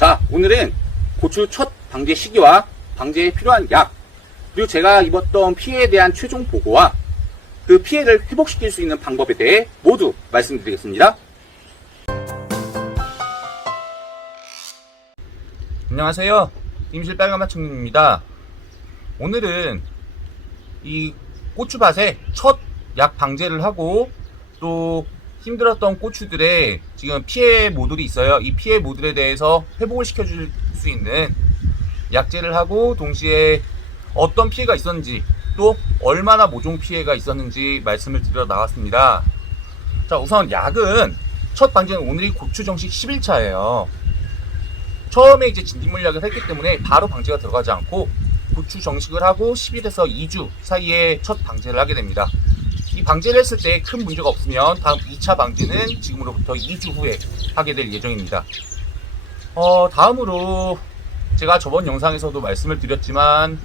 자, 오늘은 고추 첫 방제 시기와 방제에 필요한 약, 그리고 제가 입었던 피해에 대한 최종 보고와 그 피해를 회복시킬 수 있는 방법에 대해 모두 말씀드리겠습니다. 안녕하세요. 임실 빨간맛청년입니다. 오늘은 이 고추밭에 첫 약 방제를 하고 또 힘들었던 고추들의 지금 피해 모들이 있어요. 이 피해 모들에 대해서 회복을 시켜줄 수 있는 약제를 하고 동시에 어떤 피해가 있었는지 또 얼마나 모종 피해가 있었는지 말씀을 드려 나왔습니다. 자, 우선 약은 첫 방제는 오늘이 고추 정식 10일차예요. 처음에 이제 진딧물약을 했기 때문에 바로 방제가 들어가지 않고 고추 정식을 하고 10일에서 2주 사이에 첫 방제를 하게 됩니다. 이 방제를 했을 때 큰 문제가 없으면 다음 2차 방제는 지금으로부터 2주 후에 하게 될 예정입니다. 다음으로 제가 저번 영상에서도 말씀을 드렸지만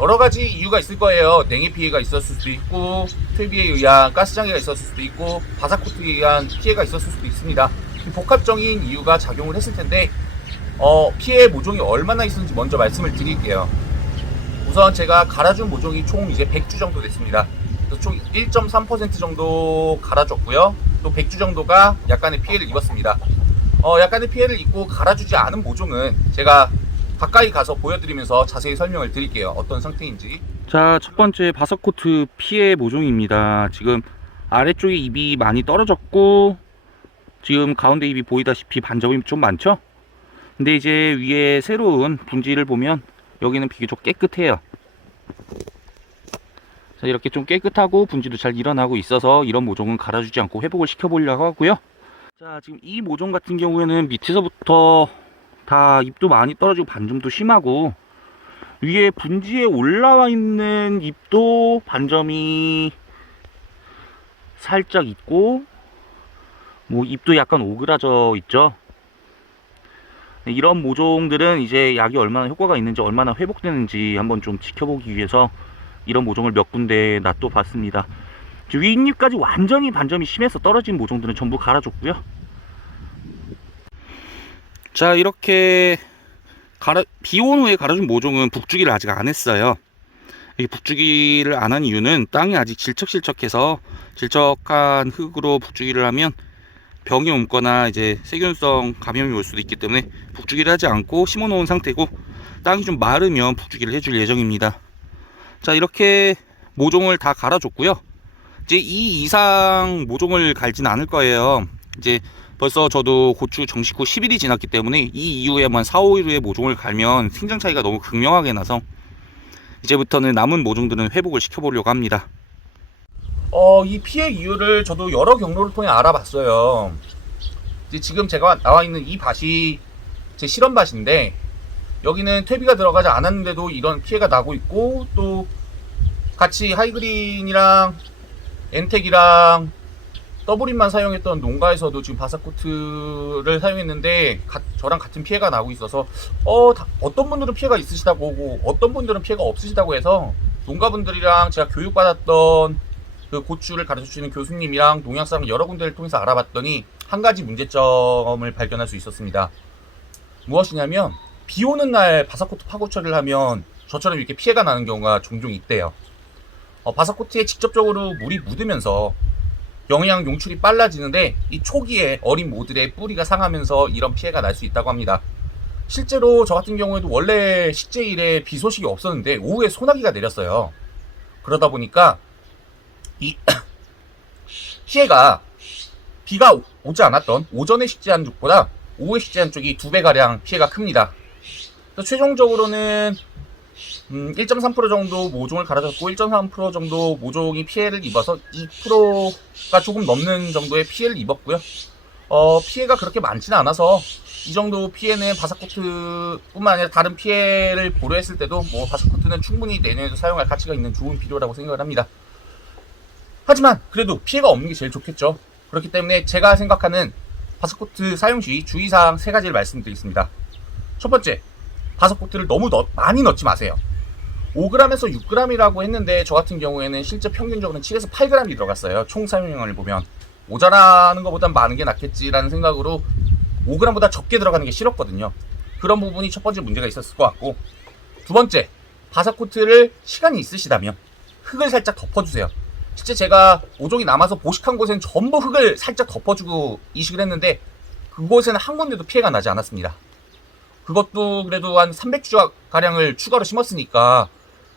여러가지 이유가 있을 거예요. 냉해 피해가 있었을 수도 있고 퇴비에 의한 가스장애가 있었을 수도 있고 바사코트에 의한 피해가 있었을 수도 있습니다. 복합적인 이유가 작용을 했을 텐데 피해 모종이 얼마나 있었는지 먼저 말씀을 드릴게요. 우선 제가 갈아준 모종이 총 이제 100주 정도 됐습니다. 총 1.3% 정도 갈아줬고요. 또 100주 정도가 약간의 피해를 입었습니다. 약간의 피해를 입고 갈아주지 않은 모종은 제가 가까이 가서 보여드리면서 자세히 설명을 드릴게요. 어떤 상태인지. 자, 첫 번째 바사코트 피해 모종입니다. 지금 아래쪽에 잎이 많이 떨어졌고 지금 가운데 잎이 보이다시피 반점이 좀 많죠? 근데 이제 위에 새로운 분지를 보면 여기는 비교적 깨끗해요. 자, 이렇게 좀 깨끗하고 분지도 잘 일어나고 있어서 이런 모종은 갈아주지 않고 회복을 시켜보려고 하고요. 자, 지금 이 모종 같은 경우에는 밑에서부터 다 잎도 많이 떨어지고 반점도 심하고 위에 분지에 올라와 있는 잎도 반점이 살짝 있고 뭐 잎도 약간 오그라져 있죠. 이런 모종들은 이제 약이 얼마나 효과가 있는지 얼마나 회복되는지 한번 좀 지켜보기 위해서 이런 모종을 몇 군데 놔둬 봤습니다. 윗잎까지 완전히 반점이 심해서 떨어진 모종들은 전부 갈아줬고요. 자, 이렇게 비온 후에 갈아준 모종은 북주기를 아직 안 했어요. 이 북주기를 안 한 이유는 땅이 아직 질척질척해서 질척한 흙으로 북주기를 하면 병이 옮거나 이제 세균성 감염이 올 수도 있기 때문에 북주기를 하지 않고 심어 놓은 상태고 땅이 좀 마르면 북주기를 해줄 예정입니다. 자, 이렇게 모종을 다 갈아줬고요. 이제 이 이상 모종을 갈지는 않을 거예요. 이제 벌써 저도 고추 정식 후 10일이 지났기 때문에 이 이후에만 4, 5일 후에 모종을 갈면 생장 차이가 너무 극명하게 나서 이제부터는 남은 모종들은 회복을 시켜보려고 합니다. 이 피해 이유를 저도 여러 경로를 통해 알아봤어요. 이제 지금 제가 나와 있는 이 밭이 제 실험 밭인데 여기는 퇴비가 들어가지 않았는데도 이런 피해가 나고 있고 또 같이 하이그린이랑 엔텍이랑 더블인만 사용했던 농가에서도 지금 바사코트를 사용했는데 저랑 같은 피해가 나고 있어서 어떤 분들은 피해가 있으시다고 하고 어떤 분들은 피해가 없으시다고 해서 농가분들이랑 제가 교육받았던 그 고추를 가르쳐주시는 교수님이랑 농약사랑 여러 군데를 통해서 알아봤더니 한 가지 문제점을 발견할 수 있었습니다. 무엇이냐면 비 오는 날 바사코트 파고 처리를 하면 저처럼 이렇게 피해가 나는 경우가 종종 있대요. 바사코트에 직접적으로 물이 묻으면서 영양 용출이 빨라지는데 이 초기에 어린 모들의 뿌리가 상하면서 이런 피해가 날 수 있다고 합니다. 실제로 저 같은 경우에도 원래 식재일에 비 소식이 없었는데 오후에 소나기가 내렸어요. 그러다 보니까 이 피해가 비가 오지 않았던 오전에 식재한 쪽보다 오후에 식재한 쪽이 2배가량 피해가 큽니다. 그래서 최종적으로는 1.3% 정도 모종을 갈아줬고 1.3% 정도 모종이 피해를 입어서 2%가 조금 넘는 정도의 피해를 입었고요. 피해가 그렇게 많지는 않아서 이 정도 피해는 바사코트뿐만 아니라 다른 피해를 고려했을 때도 뭐 바사코트는 충분히 내년에도 사용할 가치가 있는 좋은 비료라고 생각을 합니다. 하지만 그래도 피해가 없는 게 제일 좋겠죠. 그렇기 때문에 제가 생각하는 바사코트 사용 시 주의사항 3가지를 말씀드리겠습니다. 첫 번째, 바사코트를 너무 많이 넣지 마세요. 5g에서 6g이라고 했는데 저 같은 경우에는 실제 평균적으로는 7에서 8g이 들어갔어요. 총 사용량을 보면 모자라는 것보단 많은 게 낫겠지라는 생각으로 5g보다 적게 들어가는 게 싫었거든요. 그런 부분이 첫 번째 문제가 있었을 것 같고, 두 번째, 바사코트를 시간이 있으시다면 흙을 살짝 덮어주세요. 실제 제가 5종이 남아서 보식한 곳엔 전부 흙을 살짝 덮어주고 이식을 했는데 그곳에는 한 군데도 피해가 나지 않았습니다. 그것도 그래도 한 300주 가량을 추가로 심었으니까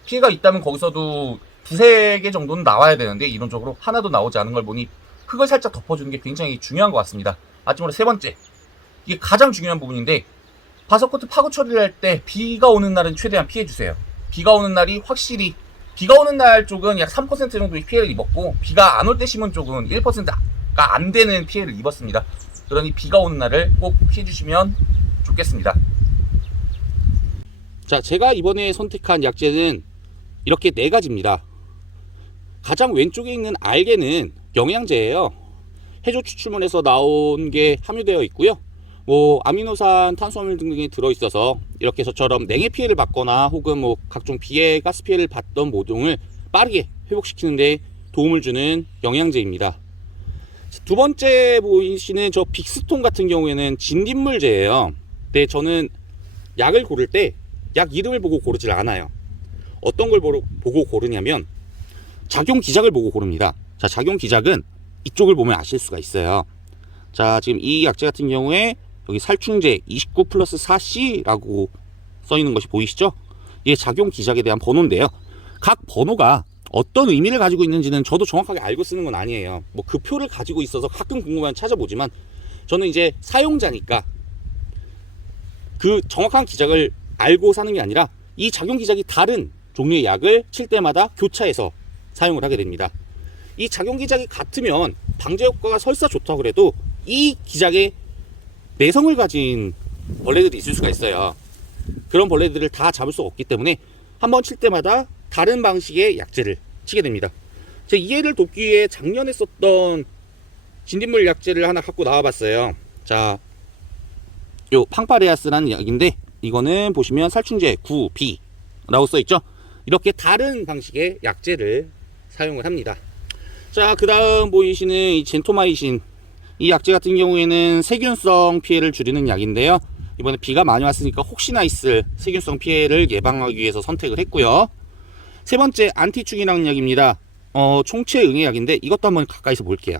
피해가 있다면 거기서도 두세 개 정도는 나와야 되는데 이론적으로 하나도 나오지 않은 걸 보니 흙을 살짝 덮어주는 게 굉장히 중요한 것 같습니다. 마지막으로 세 번째, 이게 가장 중요한 부분인데, 바사코트 파고 처리를 할 때 비가 오는 날은 최대한 피해주세요. 비가 오는 날이 확실히, 비가 오는 날 쪽은 약 3% 정도의 피해를 입었고, 비가 안 올 때 심은 쪽은 1%가 안 되는 피해를 입었습니다. 그러니 비가 오는 날을 꼭 피해주시면 좋겠습니다. 자, 제가 이번에 선택한 약재는 이렇게 4가지입니다. 가장 왼쪽에 있는 알게는 영양제예요. 해조 추출물에서 나온 게 함유되어 있고요. 아미노산, 탄수화물 등등이 들어있어서 이렇게 저처럼 냉해 피해를 받거나 혹은 각종 비해, 가스 피해를 받던 모종을 빠르게 회복시키는 데 도움을 주는 영양제입니다. 두 번째 보이시는 저 빅스톤 같은 경우에는 진딧물제예요. 근데 저는 약을 고를 때 약 이름을 보고 고르질 않아요. 어떤 걸 보고 고르냐면 작용 기작을 보고 고릅니다. 자, 작용 기작은 이쪽을 보면 아실 수가 있어요. 자, 지금 이 약재 같은 경우에 여기 살충제 29+4C라고 써 있는 것이 보이시죠? 이게 작용 기작에 대한 번호인데요. 각 번호가 어떤 의미를 가지고 있는지는 저도 정확하게 알고 쓰는 건 아니에요. 그 표를 가지고 있어서 가끔 궁금하면 찾아보지만 저는 이제 사용자니까 그 정확한 기작을 알고 사는 게 아니라 이 작용 기작이 다른 종류의 약을 칠 때마다 교차해서 사용을 하게 됩니다. 이 작용 기작이 같으면 방제 효과가 설사 좋다고 그래도 이 기작에 내성을 가진 벌레들이 있을 수가 있어요. 그런 벌레들을 다 잡을 수가 없기 때문에 한번 칠 때마다 다른 방식의 약재를 치게 됩니다. 제가 이해를 돕기 위해 작년에 썼던 진딧물 약재를 하나 갖고 나와봤어요. 자, 요 팡파레아스라는 약인데 이거는 보시면 살충제 9B라고 써있죠. 이렇게 다른 방식의 약재를 사용을 합니다. 자, 그 다음 보이시는 이 젠토마이신, 이 약재 같은 경우에는 세균성 피해를 줄이는 약인데요. 이번에 비가 많이 왔으니까 혹시나 있을 세균성 피해를 예방하기 위해서 선택을 했고요. 세 번째, 안티충이라는 약입니다. 총체응애 약인데 이것도 한번 가까이서 볼게요.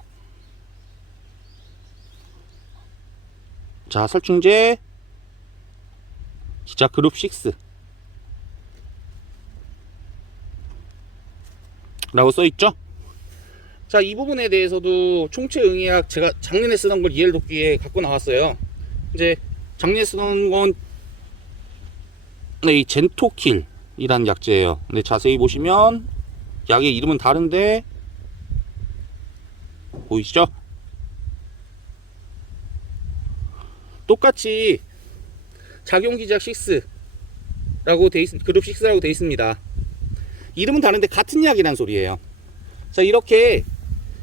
자, 살충제 기자 그룹 6 라고 써있죠. 자, 이 부분에 대해서도 총체응애약 제가 작년에 쓰던 걸 이해를 돕기 위해 갖고 나왔어요. 이제 작년에 쓰던 건 이 젠토킬이라는 약재예요. 근데 자세히 보시면 약의 이름은 다른데 보이시죠? 똑같이 작용기작 6라고 그룹 6라고 되어 있습니다. 이름은 다른데 같은 약이란 소리예요. 자, 이렇게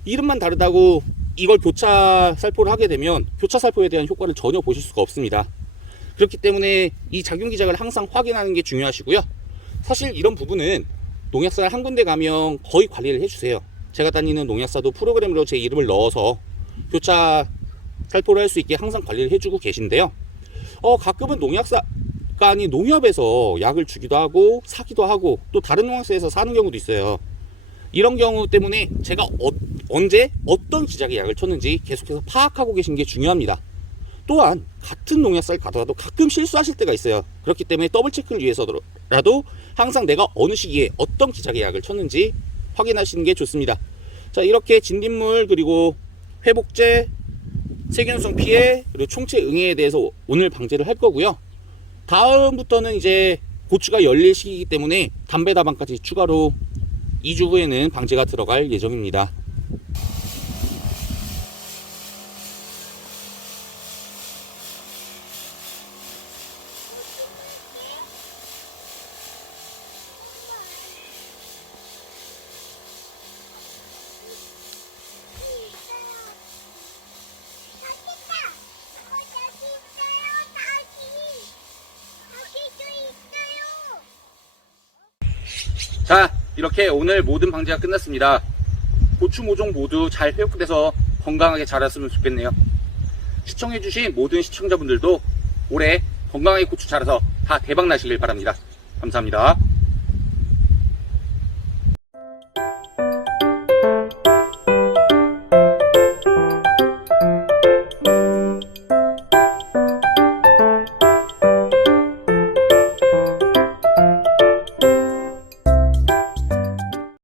이름만 다르다고 이걸 교차 살포를 하게 되면 교차 살포에 대한 효과를 전혀 보실 수가 없습니다. 그렇기 때문에 이 작용기작을 항상 확인하는 게 중요하시고요. 사실 이런 부분은 농약사 한 군데 가면 거의 관리를 해주세요. 제가 다니는 농약사도 프로그램으로 제 이름을 넣어서 교차 살포를 할 수 있게 항상 관리를 해주고 계신데요. 가끔은 농약사가 아닌 농협에서 약을 주기도 하고 사기도 하고 또 다른 농약사에서 사는 경우도 있어요. 이런 경우 때문에 제가 언제 어떤 기작의 약을 쳤는지 계속해서 파악하고 계신 게 중요합니다. 또한 같은 농약사를 가더라도 가끔 실수하실 때가 있어요. 그렇기 때문에 더블 체크를 위해서라도 항상 내가 어느 시기에 어떤 기작의 약을 쳤는지 확인하시는 게 좋습니다. 자, 이렇게 진딧물 그리고 회복제, 세균성 피해 그리고 총체응애에 대해서 오늘 방제를 할 거고요. 다음부터는 이제 고추가 열릴 시기이기 때문에 담배 다방까지 추가로 2주 후에는 방제가 들어갈 예정입니다. 자, 이렇게 오늘 모든 방제가 끝났습니다. 고추 모종 모두 잘 회복돼서 건강하게 자랐으면 좋겠네요. 시청해주신 모든 시청자분들도 올해 건강하게 고추 자라서 다 대박 나시길 바랍니다. 감사합니다.